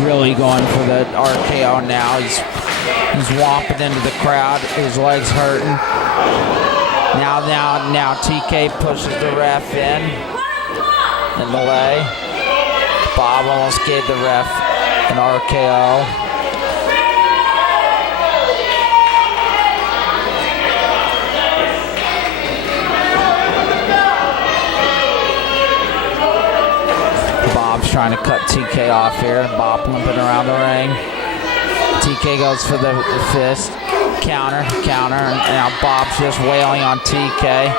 Really going for the RKO now. He's whomping into the crowd. His legs hurting. Now TK pushes the ref in the way. Bob almost gave the ref an RKO. Bob's trying to cut TK off here. Bob limping around the ring. TK goes for the fist. Counter. And now Bob's just wailing on TK.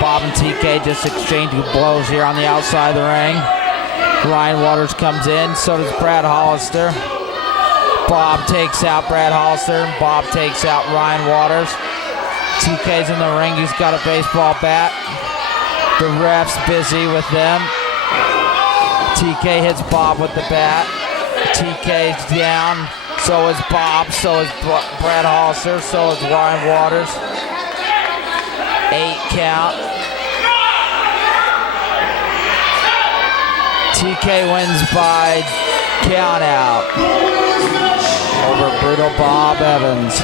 Bob and TK just exchanging blows here on the outside of the ring. Ryan Waters comes in. So does Brad Hollister. Bob takes out Brad Hollister. Bob takes out Ryan Waters. TK's in the ring. He's got a baseball bat. The ref's busy with them. TK hits Bob with the bat. TK's down. So is Bob. So is Brad Hollister. So is Ryan Waters. 8 count. TK wins by count out over Brutal Bob Evans.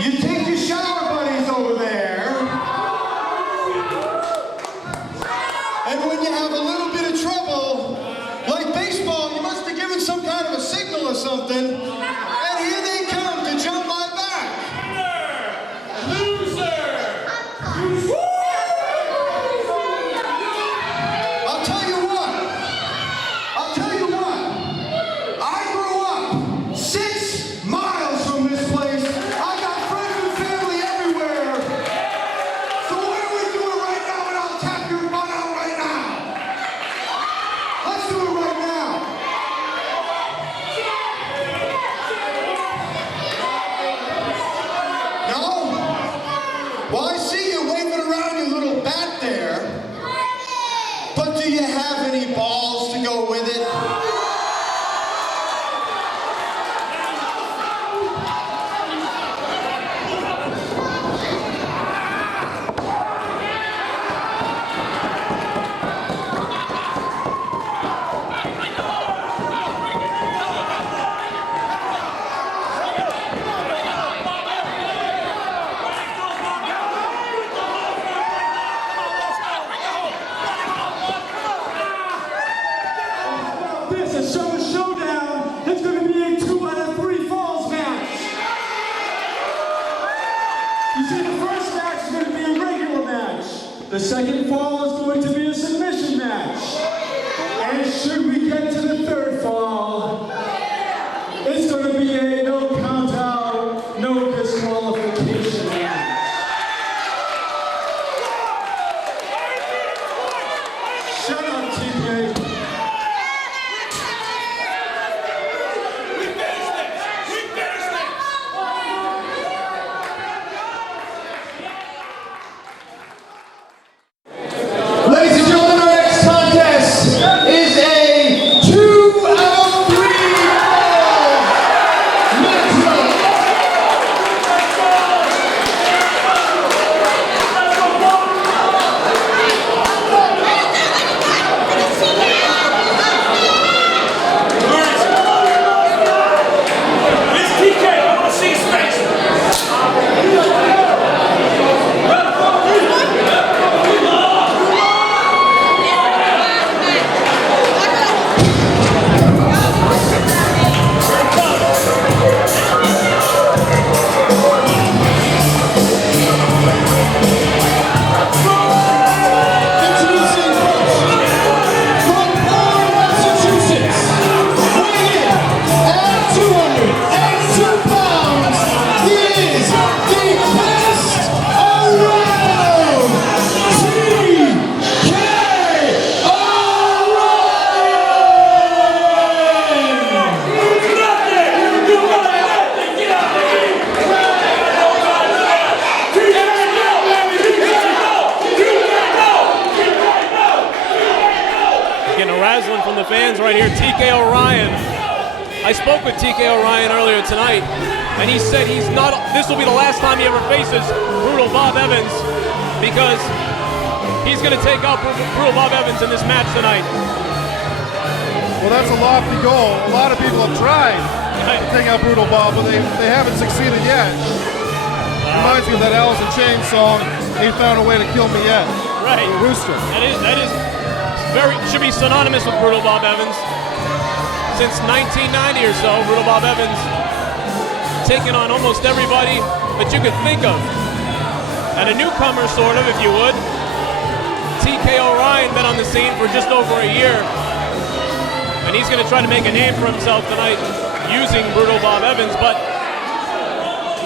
You take your shower buddies over there, and when you have a little bit of trouble, like baseball, you must have given some kind of a signal or something, and here they come to jump my back. Loser! I'll tell you what. I grew up 6 miles from this place. Well, I see you waving around your little bat there, but do you have any balls to go with it? This is Showdown. It's going to be a 2 out of 3 falls match. You see, the first match is going to be a regular match. The second fall is going to be a submission match. And should we get to the third fall, it's going to be a no count out, no disqualification match. Shut up, TK. Ladies and gentlemen, our next contest is a 2 out of 3 matchup. It's TK. I want to see his face. Getting a razzling from the fans right here. TK O'Ryan. I I spoke with TK O'Ryan earlier tonight, and he said this will be the last time he ever faces Brutal Bob Evans, because he's going to take out Brutal Bob Evans in this match tonight. Well, that's a lofty goal. A lot of people have tried to take out Brutal Bob, but they haven't succeeded yet. Reminds me of that Alice in Chains song, "Ain't Found a Way to Kill Me Yet." Right. The Rooster. That is should be synonymous with Brutal Bob Evans. Since 1990 or so, Brutal Bob Evans taken on almost everybody that you could think of. And a newcomer, sort of, if you would. TK O'Ryan been on the scene for just over a year. And he's going to try to make a name for himself tonight using Brutal Bob Evans, but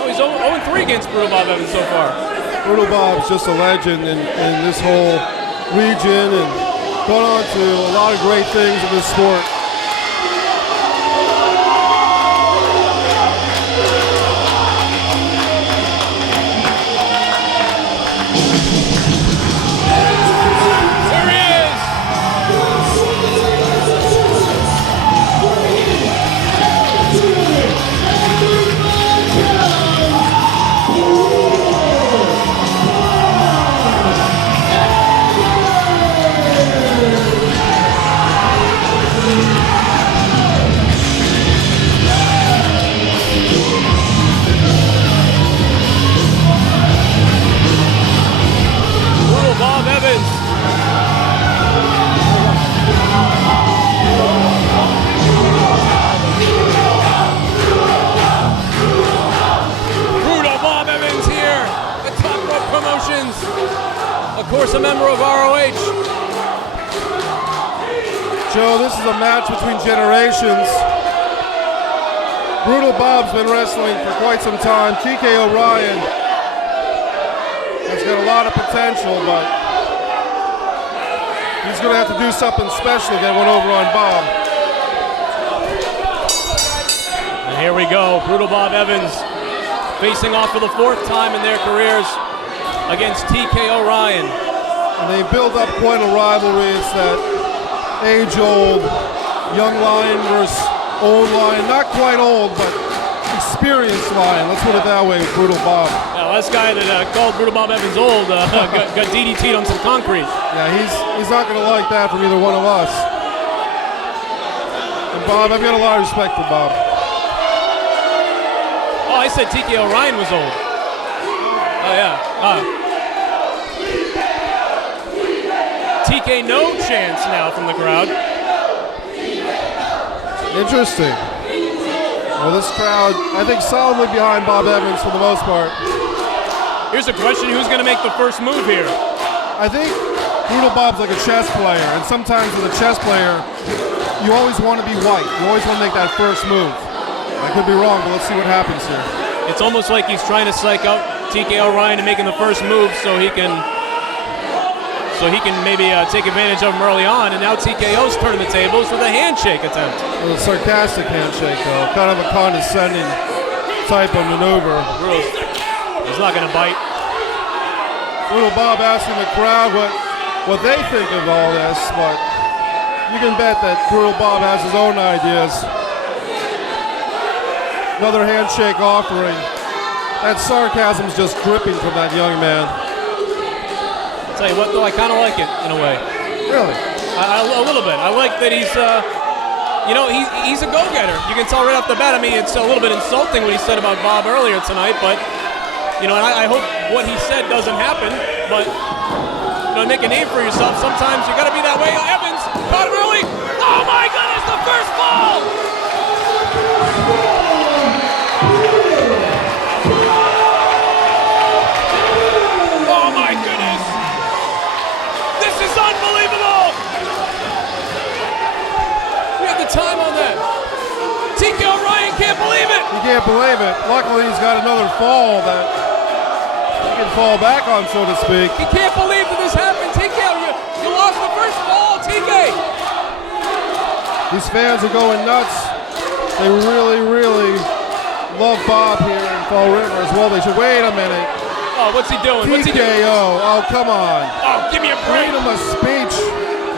he's 0-3 against Brutal Bob Evans so far. Brutal Bob's just a legend in this whole region and gone on to a lot of great things in this sport. Of course, a member of ROH. Joe, this is a match between generations. Brutal Bob's been wrestling for quite some time. TK O'Ryan has got a lot of potential, but he's going to have to do something special to get one over on Bob. And here we go. Brutal Bob Evans facing off for the 4th time in their careers against TK O'Ryan. And they build up quite a rivalry. It's that age-old young lion versus old lion. Not quite old, but experienced lion. Let's put it that way with Brutal Bob. Now, this guy that called Brutal Bob Evans old got DDT'd on some concrete. Yeah, he's not going to like that from either one of us. And Bob, I've got a lot of respect for Bob. Oh, I said TK O'Ryan was old. Oh, yeah. TK no chance now from the crowd. Interesting. Well, this crowd, I think, solidly behind Bob Evans for the most part. Here's a question. Who's going to make the first move here? I think Brutal Bob's like a chess player, and sometimes with a chess player, you always want to be white. You always want to make that first move. I could be wrong, but let's see what happens here. It's almost like he's trying to psych out TK O'Ryan and making the first move so he can maybe take advantage of him early on. And now TKO's turning the tables with a handshake attempt. A sarcastic handshake, though. Kind of a condescending type of maneuver. He's not going to bite. Brutal Bob asking the crowd what they think of all this, but you can bet that Brutal Bob has his own ideas. Another handshake offering. That sarcasm's just dripping from that young man. I'll tell you what, though, I kind of like it in a way. Really? A little bit. I like that he's a go-getter. You can tell right off the bat. I mean, it's a little bit insulting what he said about Bob earlier tonight, but, and I hope what he said doesn't happen, but, make a name for yourself. Sometimes you got to be that way. Evans caught him early. Oh, my goodness, the first fall! Oh, my goodness! This is unbelievable! We have the time on that. TK O'Ryan can't believe it! He can't believe it. Luckily, he's got another fall that he can fall back on, so to speak. He can't believe that this happened. TK, you lost the first fall, TK! These fans are going nuts. They really, really love Bob here in Fall River as well. They should wait a minute. Oh, what's he doing? What's he doing? TKO. Oh, come on. Oh, give me a break. Freedom of speech.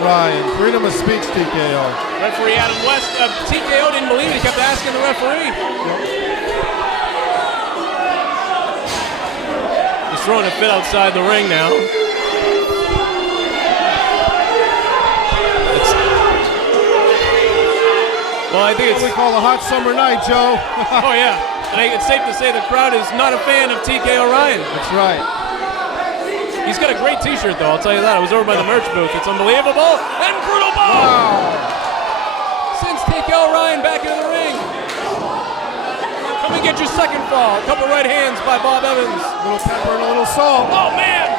Ryan. Freedom of speech, TKO. Referee Adam West, TKO didn't believe it. He kept asking the referee. He's throwing a fit outside the ring now. Well, I think it's What we call a hot summer night, Joe. oh yeah, and it's safe to say the crowd is not a fan of TKO Ryan. That's right. He's got a great T-shirt though. I'll tell you that. It was over by the merch booth. It's unbelievable and brutal ball. Wow. Sends TKO Ryan back into the ring. Come and get your second fall. A couple right hands by Bob Evans. A little pepper and a little salt. Oh man!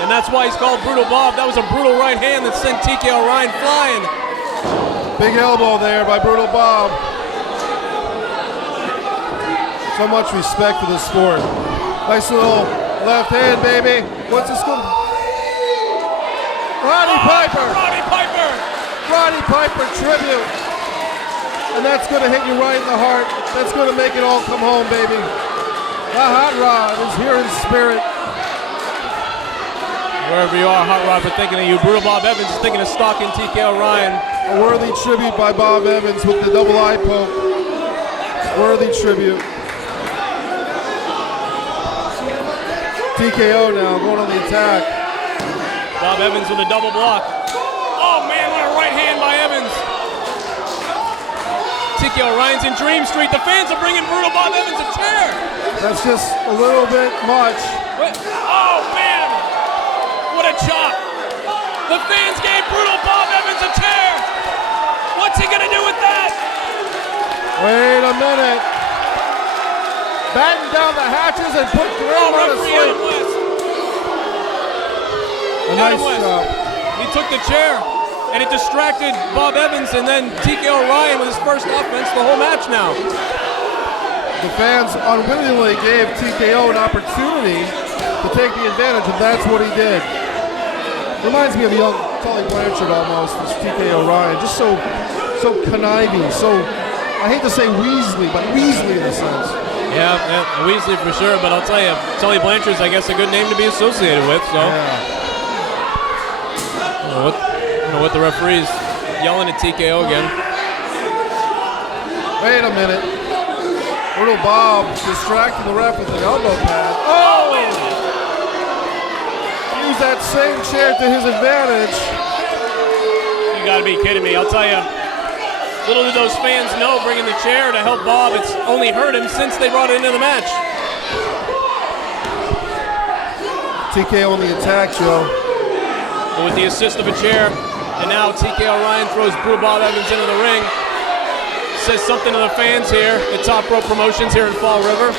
And that's why he's called Brutal Bob. That was a brutal right hand that sent TKO Ryan flying. Big elbow there by Brutal Bob. So much respect for the sport. Nice little left hand, baby. What's this called? Roddy Piper. Roddy Piper. Roddy Piper tribute. And that's going to hit you right in the heart. That's going to make it all come home, baby. The Hot Rod is here in spirit. Wherever you are, Hot Rod, for thinking of you. Brutal Bob Evans is thinking of stalking TKO Ryan. A worthy tribute by Bob Evans with the double eye poke. Worthy tribute. TKO now going on the attack. Bob Evans with a double block. Oh man, what a right hand by Evans. TKO Ryan's in Dream Street. The fans are bringing Brutal Bob Evans a chair. That's just a little bit much. Oh man, what a chop. The fans gave Brutal Bob Evans a chair. What's he gonna do with that? Wait a minute. Batten down the hatches and put Graham on his Referee sleep. Adam West. A nice Adam West. job. He took the chair and it distracted Bob Evans, and then TKO Ryan with his first offense the whole match now. The fans unwittingly gave TKO an opportunity to take the advantage, and that's what he did. Reminds me of a young Tully Blanchard almost, this TKO Ryan. Just so conniving, so, I hate to say Weasley, but Weasley in a sense. Yeah, Weasley for sure, but I'll tell you, Tully Blanchard's, I guess, a good name to be associated with, so. Yeah. I don't know what the referee's yelling at TKO again. Wait a minute. Brutal Bob distracting the ref with an elbow pad. Oh! Use that same chair to his advantage. You gotta be kidding me, I'll tell you. Little did those fans know, bringing the chair to help Bob, it's only hurt him since they brought it into the match. TKO on the attack, Joe. But with the assist of a chair, and now TKO Ryan throws Brutal Bob Evans into the ring. Says something to the fans here at Top Rope Promotions here in Fall River.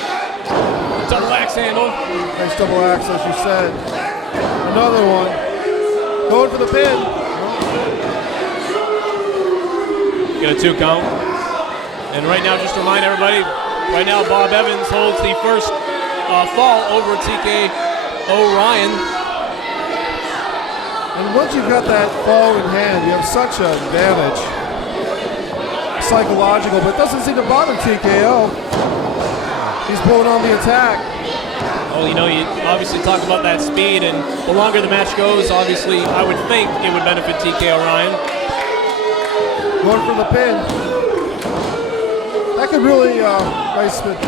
Double axe handle. Nice double axe, as you said. Another one. Going for the pin. Get a 2 count. And right now, just to remind everybody, right now Bob Evans holds the first fall over TKO Ryan. And once you've got that fall in hand, you have such an advantage. Psychological, but it doesn't seem to bother TKO. He's pulling on the attack. Oh, you know, you obviously talk about that speed, and the longer the match goes, obviously, I would think it would benefit TKO Ryan. Going for the pin. That could really, nice spin.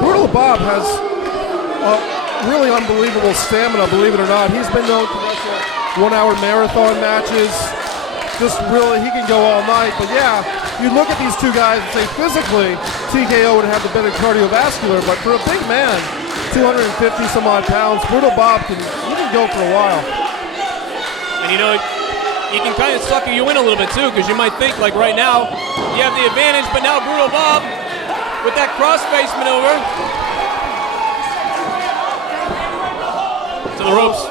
Brutal Bob has really unbelievable stamina, believe it or not. He's been known to wrestle 1-hour marathon matches. Just really, he can go all night. But yeah, you look at these two guys and say physically, TKO would have the better cardiovascular, but for a big man, 250 some odd pounds, Brutal Bob can go for a while. And you know, he can kind of sucker you in a little bit too, because you might think like right now, you have the advantage, but now Brutal Bob with that crossface maneuver to the ropes.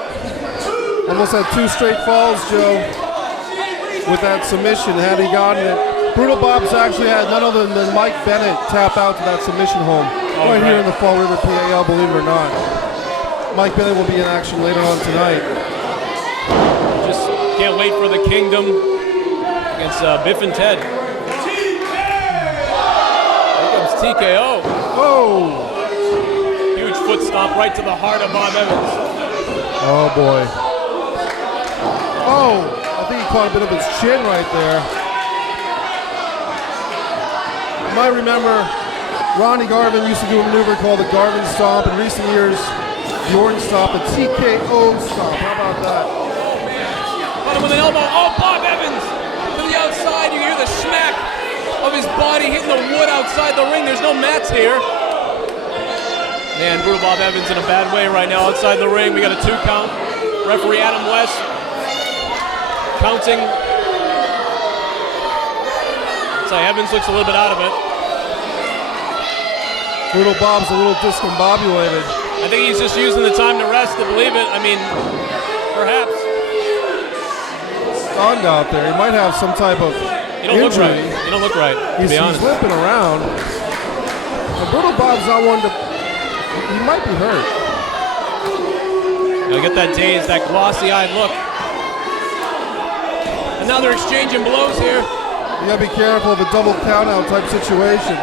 Almost had 2 straight falls, Joe, with that submission had he gotten it. Brutal Bob's actually had none other than Mike Bennett tap out to that submission home right here in the Fall River PAL, believe it or not. Mike Bennett will be in action later on tonight. Just can't wait for the Kingdom against Biff and Ted. Here comes TKO. Oh! Huge foot stomp right to the heart of Bob Evans. Oh boy. Oh, I think he caught a bit of his chin right there. You might remember Ronnie Garvin used to do a maneuver called the Garvin Stomp. In recent years, the Orton Stomp, the TKO Stomp. How about that? Caught him with an elbow. Oh, Bob Evans to the outside. You hear the smack of his body hitting the wood outside the ring. There's no mats here. Man, Brutal Bob Evans in a bad way right now outside the ring. We got a 2 count. Referee Adam West counting. So Evans looks a little bit out of it. Brutal Bob's a little discombobulated. I think he's just using the time to rest to believe it. I mean, perhaps. Stunned out there. He might have some type of You don't injury. look right. You don't look right, to He's be honest. limping around. But Brutal Bob's not one to. He might be hurt. Now get that dazed, that glossy-eyed look. And now they're exchanging blows here. You gotta be careful of a double countout type situation.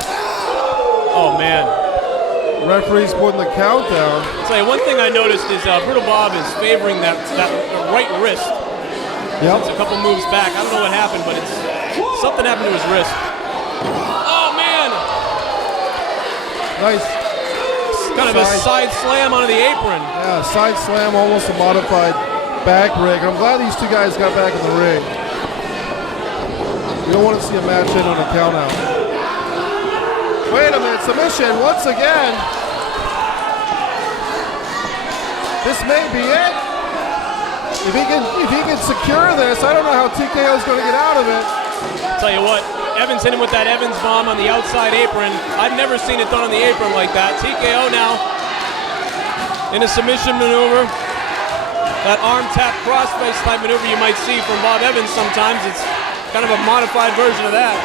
Oh man. Referee's putting the count down. I'll tell you, one thing I noticed is Brutal Bob is favoring that right wrist. Yep. It's a couple moves back. I don't know what happened, but it's something happened to his wrist. Oh man! Nice. Kind of a side slam onto the apron. Yeah, side slam, almost a modified back break. I'm glad these two guys got back in the ring. You don't want to see a match end on a count out. Wait a minute, submission once again. This may be it. If he can secure this, I don't know how TKO is going to get out of it. Tell you what, Evans hit him with that Evans bomb on the outside apron. I've never seen it done on the apron like that. TKO now in a submission maneuver. That arm tap crossface type maneuver you might see from Bob Evans sometimes. It's kind of a modified version of that.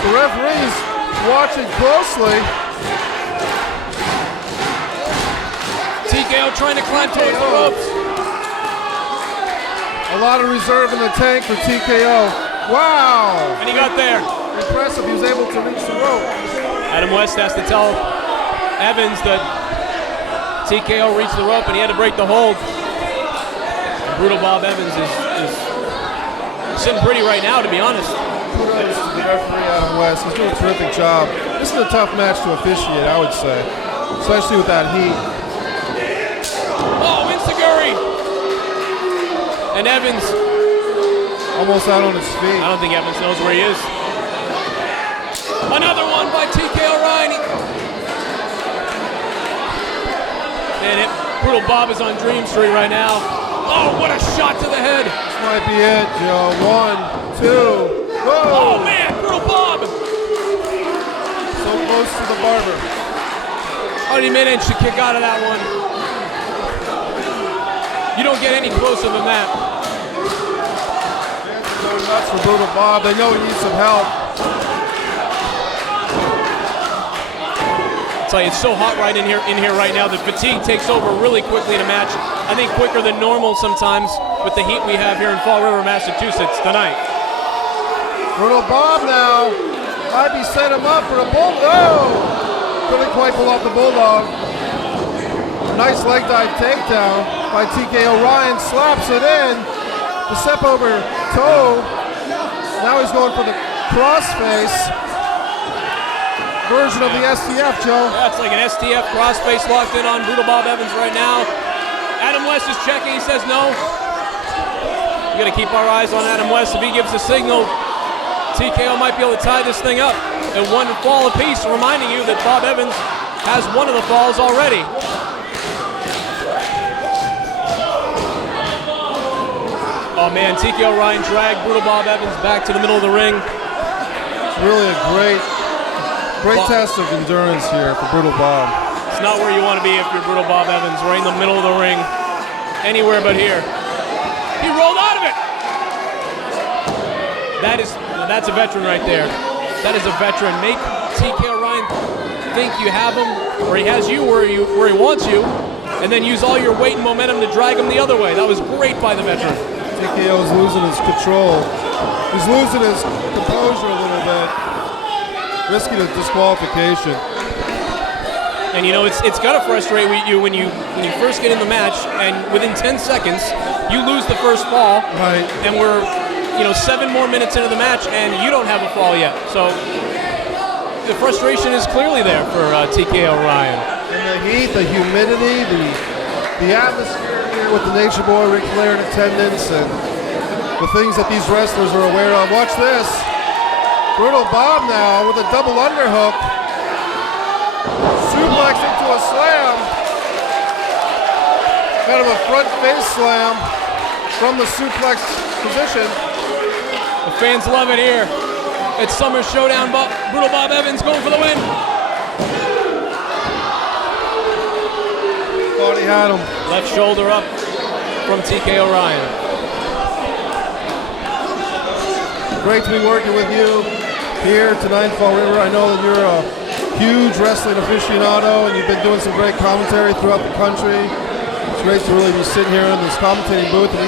The referee's watching closely. TKO trying to climb towards the ropes. A lot of reserve in the tank for TKO. Wow! And he got there. Impressive, he was able to reach the rope. Adam West has to tell Evans that TKO reached the rope and he had to break the hold. And Brutal Bob Evans is sitting pretty right now, to be honest. Kudos to the referee Adam West. He's doing a terrific job. This is a tough match to officiate, I would say. Especially with that heat. Oh, Insaguri! And Evans. Almost out on his feet. I don't think Evans knows where he is. Another one by TKO Ryan. And Brutal Bob is on Dream Street right now. Oh, what a shot to the head. This might be it, Joe. 1, 2, whoa! Oh, man, Brutal Bob. So close to the barber. Only managed to kick out of that one. You don't get any closer than that. Fans are going nuts for Brutal Bob. They know he needs some help. I'll tell you, it's so hot right in here right now. The fatigue takes over really quickly in a match. I think quicker than normal sometimes with the heat we have here in Fall River, Massachusetts tonight. Brutal Bob now might be setting him up for a bulldog. Oh! Couldn't quite pull off the bulldog. Nice leg dive takedown by TKO. Ryan slaps it in. The step over toe. Now he's going for the crossface version of the STF, Joe. Yeah, it's like an STF crossface locked in on Brutal Bob Evans right now. Adam West is checking. He says no. We got to keep our eyes on Adam West. If he gives a signal, TKO might be able to tie this thing up in one fall apiece, reminding you that Bob Evans has one of the falls already. Oh man, TKO Ryan dragged Brutal Bob Evans back to the middle of the ring. It's really a great test of endurance here for Brutal Bob. It's not where you want to be if you're Brutal Bob Evans, right in the middle of the ring. Anywhere but here. He rolled out of it! That's a veteran right there. That is a veteran. Make TKO Ryan think you have him, or he has you where he wants you, and then use all your weight and momentum to drag him the other way. That was great by the veteran. TKO's losing his control. He's losing his composure a little bit. Risking a disqualification. And you know, it's got to frustrate you when you first get in the match, and within 10 seconds you lose the first fall. Right. And we're 7 more minutes into the match, and you don't have a fall yet. So the frustration is clearly there for TKO Ryan. And the heat, the humidity, the atmosphere here with the Nature Boy, Ric Flair in attendance, and the things that these wrestlers are aware of. Watch this. Brutal Bob now with a double underhook. Suplex into a slam. Kind of a front face slam from the suplex position. The fans love it here. It's Summer Showdown. Brutal Bob Evans going for the win. Thought he had him. Left shoulder up from TKO Ryan. Great to be working with you here tonight, Fall River. I know that you're a huge wrestling aficionado and you've been doing some great commentary throughout the country. It's great to really be sitting here in this commentating booth. And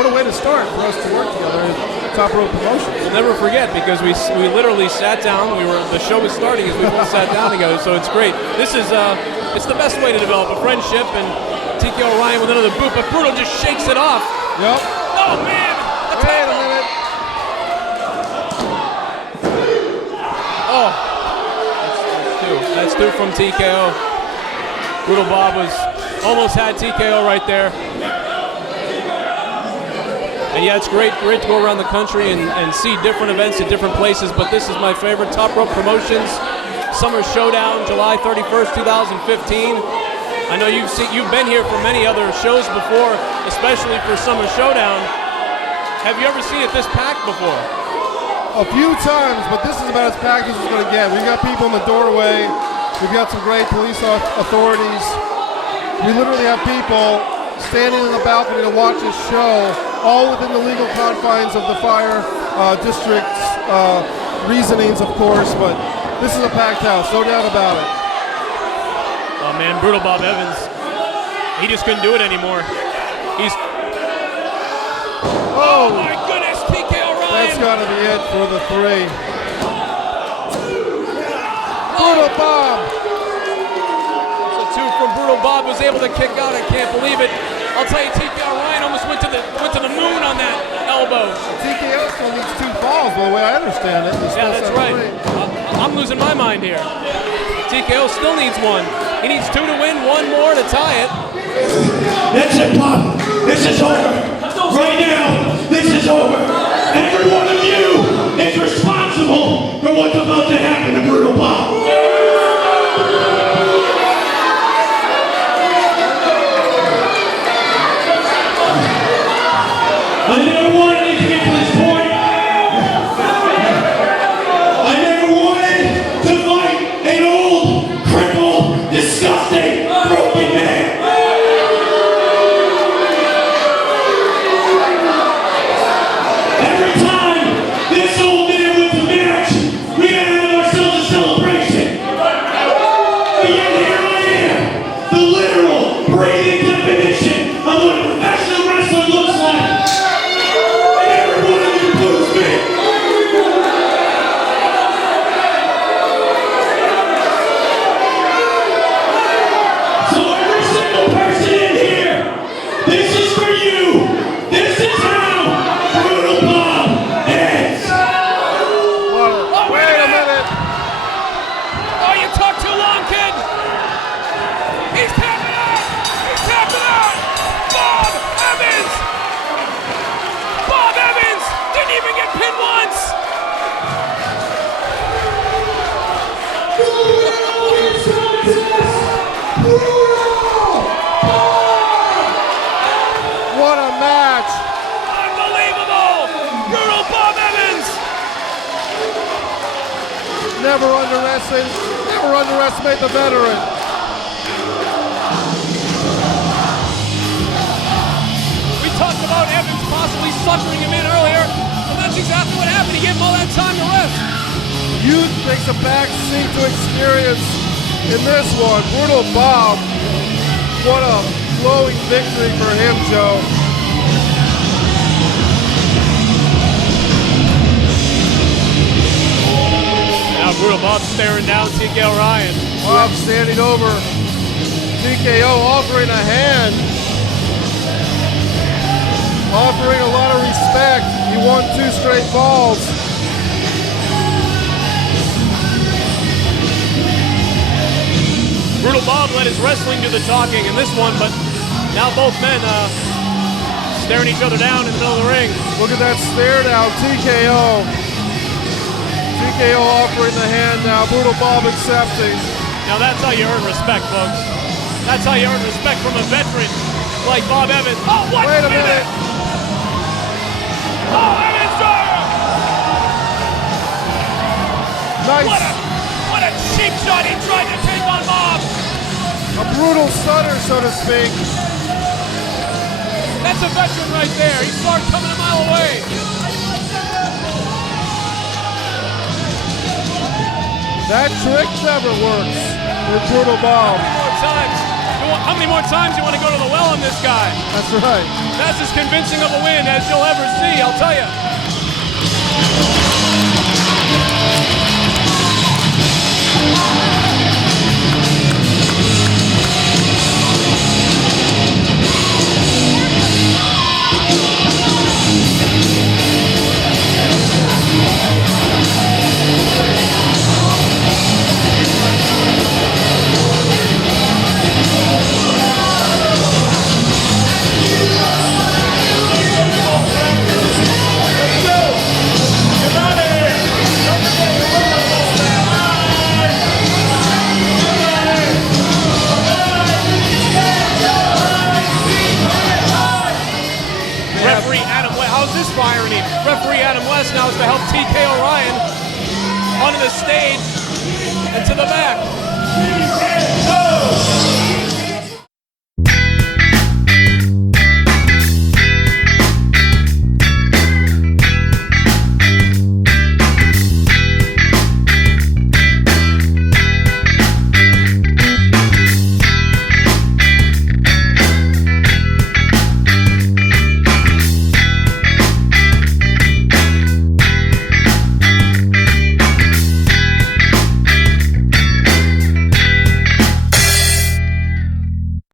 what a way to start for us to work together at Top Rope Promotions. We'll never forget, because we literally sat down. The show was starting as we both sat down together. So it's great. This is it's the best way to develop a friendship. And TKO Ryan with another boot, but Brutal just shakes it off. Yep. Oh man! Wait a minute. Oh, that's two from TKO. Brutal Bob almost had TKO right there. And yeah, it's great to go around the country and see different events at different places, but this is my favorite. Top Rope Promotions, Summer Showdown, July 31st, 2015. I know you've been here for many other shows before, especially for Summer Showdown. Have you ever seen it this packed before? A few times, but this is about as packed as it's going to get. We've got people in the doorway. We've got some great police authorities. We literally have people standing in the balcony to watch this show, all within the legal confines of the fire district's reasonings, of course, but this is a packed house, no doubt about it. Oh man, Brutal Bob Evans, he just couldn't do it anymore. Oh my goodness, TKO Ryan! That's got to be it for the 3. Brutal Bob! So 2 from Brutal Bob, was able to kick out. I can't believe it. I'll tell you, TKO Ryan almost went to the moon on that elbow. TKO still needs 2 falls, by the way I understand it. Yeah, that's right. I'm losing my mind here. TKO still needs 1. He needs 2 to win, 1 more to tie it. That's it, Bob. This is over. Right now, this is over. Every one of you is responsible for what's about to happen to Brutal Bob. I never wanted it to get to this point. I never wanted to fight an old, crippled, disgusting, broken man. Every time this old man went to match, we had to have ourselves a celebration. But yet here I am, the literal, breathing definition of what a professional wrestler looks like. What a match! Unbelievable! Brutal Bob Evans! Never underestimate the veteran. We talked about Evans possibly suckering him in earlier, and that's exactly what happened. He gave him all that time to rest. Youth takes a back seat to experience in this one. Brutal Bob. What a glowing victory for him, Joe. Now Brutal Bob staring down TKO Ryan. Bob standing over TKO, offering a hand. Offering a lot of respect. He won 2 straight falls. Brutal Bob let his wrestling do the talking in this one, but now both men staring each other down in the middle of the ring. Look at that stare down. TKO. TKO offering the hand now. Brutal Bob accepting. Now that's how you earn respect, folks. That's how you earn respect from a veteran like Bob Evans. Oh, what? Wait a minute. Oh, Evans! Nice. What a cheap shot he tried to take on Bob. A brutal stunner, so to speak. That's a veteran right there. He saw it coming a mile away. That trick never works with Brutal Bob. How many more times you want to go to the well on this guy? That's right. That's as convincing of a win as you'll ever see, I'll tell you. Referee Adam West now is to help TK Orion onto the stage and to the back.